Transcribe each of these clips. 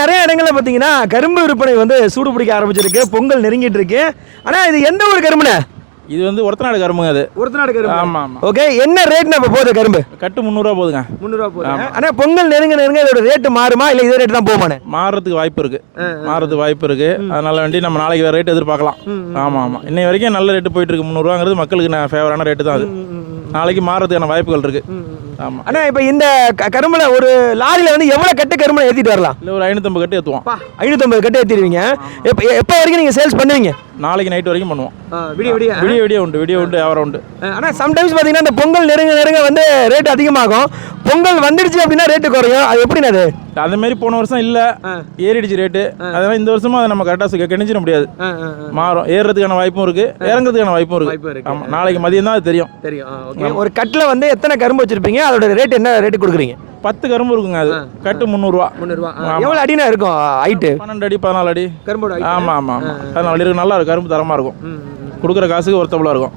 நிறைய இடங்கள்ல பார்த்தீங்கன்னா கரும்பு விற்பனை வந்து சூடு பிடிக்க ஆரம்பிச்சிருக்கு, பொங்கல் நெருங்கிட்டு இருக்கு. ஆனால் இது எந்த ஒரு கரும்புண்ணே? இது வந்து ஒருத்தநாடு கரும்புங்க. அது ஒருத்தநாடு கரும்பு. ஆமாம் ஆமாம். ஓகே, என்ன ரேட்னா இப்போ போகுது கரும்பு? கட்டு 300 போகுதுங்க. 300 போகுது. ஆனால் பொங்கல் நெருங்க இதோட ரேட்டு மாறுமா இல்லை இதே ரேட்டு தான் போகுமாண்ணே? மாறுறதுக்கு வாய்ப்பு இருக்கு, மாறுறதுக்கு வாய்ப்பு இருக்கு. அதனால வேண்டி நம்ம நாளைக்கு வேறு ரேட் எதிர்பார்க்கலாம். ஆமாம் ஆமாம். இன்னை வரைக்கும் நல்ல ரேட்டு போயிட்டு இருக்கு. 300வாங்கிறது மக்களுக்கு ஃபேவரான ரேட்டு தான் அது. நாளைக்கு மாறுறதுக்கான வாய்ப்புகள் இருக்கு. ஆமாம். ஆனால் இப்போ இந்த கரும்புல ஒரு லாரியில் வந்து எவ்வளோ கட்டு கரும்புல ஏற்றிட்டு வரலாம்? இல்லை ஒரு 550 கட்டு ஏற்றுவோம். 550 கட்டு ஏற்றிடுவீங்க. எப்போ வரைக்கும் நீங்கள் சேல்ஸ் பண்ணுவீங்க? நாளைக்கு நைட் வரைக்கும் பண்ணுவோம். விடிய உண்டு வியாபாரம் உண்டு. ஆனால் சம்டைம்ஸ் பார்த்தீங்கன்னா இந்த பொங்கல் நெருங்க வந்து ரேட் அதிகமாகும். பொங்கல் வந்துடுச்சு அப்படின்னா ரேட்டு குறையும். அது எப்படின்னா அது அந்த மாதிரி போன வருஷம் இல்லை, ஏறிடுச்சு ரேட்டு. அதனால இந்த வருஷமும் அதை நம்ம கரெக்டாக கணிச்சிட முடியாது. மாறும், ஏறுறதுக்கான வாய்ப்பும் இருக்கு, இறங்குறதுக்கான வாய்ப்பும் இருக்கு. ஆமாம், நாளைக்கு மதியம் தான் அது தெரியும். ஒரு கட்டில் வந்து எத்தனை கரும்பு வச்சிருப்பீங்க? அதோட ரேட் என்ன ரேட்டு கொடுக்குறீங்க? 10 கரும்பு இருக்குங்க. அது கட்டு 300 ரூபா. எவ்வளோ அடினா இருக்கும் ஹைட்டு? 12 அடி 14 அடி கரும்போட. ஆமாம் ஆமாம் ஆமாம். 14 அடி இருக்கு. நல்லா இருக்கும், கரும்பு தரமாக இருக்கும். கொடுக்குற காசுக்கு ஒருத்தவளாக இருக்கும்.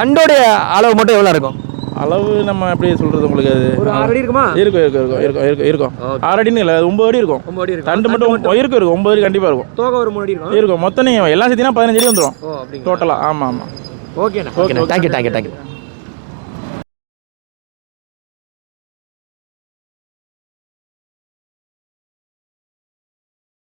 தண்டோடைய அளவு மட்டும் எவ்வளோ இருக்கும்? அளவு நம்ம எப்படி சொல்றது உங்களுக்கு? அது ஒரு 6 அடி இருக்குமா? இருக்கும் 6 அடின்னு இல்லை, 9 அடி இருக்கும். தண்டு மட்டும் இருக்கும் 9 அடி கண்டிப்பாக இருக்கும். தோகை ஒரு 3 அடி இருக்கும். மொத்தம் நீங்கள் எல்லாம் சேர்த்தினா 15 அடி வந்துடும் டோட்டலாக. ஆமாம் ஆமாம். ஓகேண்ணா. தேங்க்யூ.